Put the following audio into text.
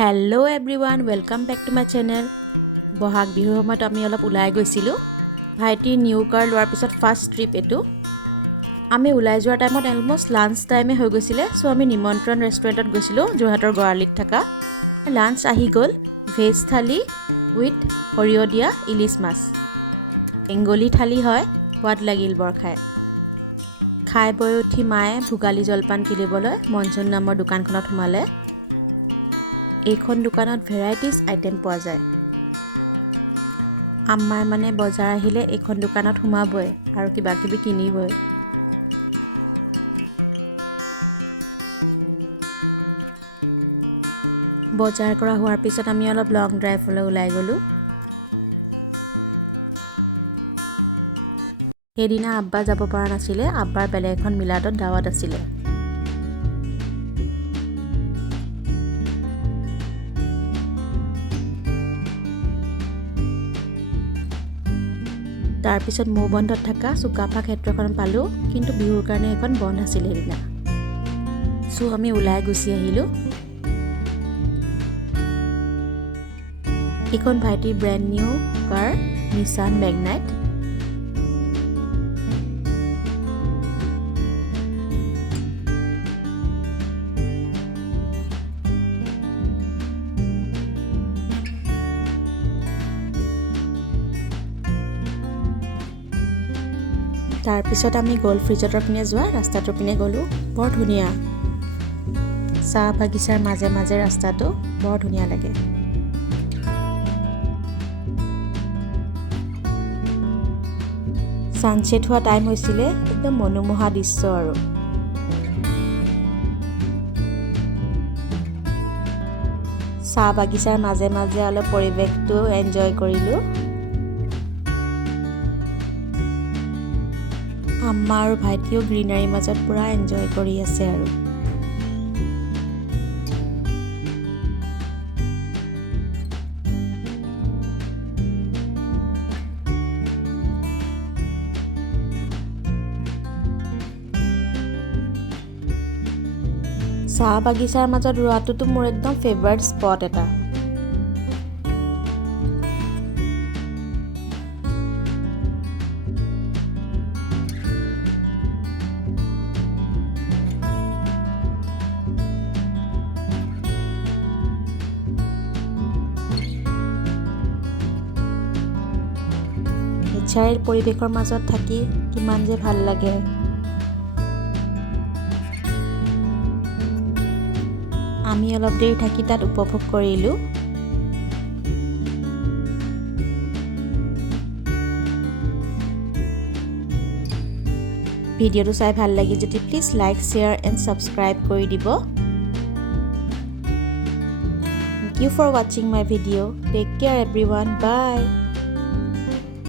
Hello everyone, welcome back to my channel. Bohag বিহুৰ সময়ত আমি অলপ ওলাই গৈছিলোঁ। ভাইটি নিউ কাৰ লোৱাৰ পিছত ফাৰ্ষ্ট ট্ৰিপ এটো। আমি ওলাই যোৱাৰ টাইমত অলমোষ্ট লাঞ্চ টাইমে হৈ গৈছিলে। সো আমি নিমন্ত্ৰণ ৰেষ্টুৰেণ্টত গৈছিলোঁ, যোৰহাটৰ গড়ালিত থকা। লাঞ্চ আহি গ'ল, ভেজ থালি উইথ সৰিয়হ দিয়া ইলিচ মাছ। বেংগলী থালি হয়, সোৱাদ লাগিল বৰ খাই। খাই বৈ উঠি মায়ে ভোগালী জলপান কিনিবলৈ মনচুন নামৰ দোকানখনত সোমালে। এইখন দোকানত ভেৰাইটিজ আইটেম পোৱা যায়। আম্মাৰ মানে বজাৰ আহিলে এইখন দোকানত সোমাবই আৰু কিবা কিবি কিনিবই। বজাৰ কৰা হোৱাৰ পিছত আমি অলপ লং ড্ৰাইভলৈ ওলাই গ'লোঁ। সেইদিনা আব্বা যাব পৰা নাছিলে, আব্বাৰ বেলেগ এখন মিলাদত দাৱাত আছিলে। তাৰপিছত মৌবন্ধত থকা চুকাফা ক্ষেত্ৰখন পালোঁ, কিন্তু বিহুৰ কাৰণে এখন বন্ধ আছিল সেইদিনা। সো আমি ওলাই গুচি আহিলোঁ। এইখন ভাইটিৰ ব্ৰেণ্ড নিউ কাৰ নিছান মেগনাইট। তাৰপিছত আমি গ'ল্ফ ৰিজৰ্টৰ পিনে যোৱা ৰাস্তাটোৰ পিনে গ'লোঁ। বৰ ধুনীয়া, চাহ বাগিচাৰ মাজে মাজে ৰাস্তাটো বৰ ধুনীয়া লাগে। ছানছেট হোৱা টাইম হৈছিলে, একদম মনোমোহা দৃশ্য আৰু। চাহ বাগিচাৰ মাজে মাজে অলপ পৰিৱেশটো এনজয় কৰিলোঁ। আম্মা আৰু ভাইটিও গ্ৰীনাৰীৰ মাজত পুৰা এনজয় কৰি আছে আৰু। চাহ বাগিচাৰ মাজত ৰোৱাটোতো মোৰ একদম ফেভাৰিট স্পট এটা। নেচাৰেল পৰিৱেশৰ মাজত থাকি কিমান যে ভাল লাগে। আমি অলপ দেৰি থাকি তাত উপভোগ কৰিলোঁ। ভিডিঅ'টো চাই ভাল লাগি যদি please like, share and subscribe কৰি দিব। Thank you for watching my video. Take care everyone. Bye.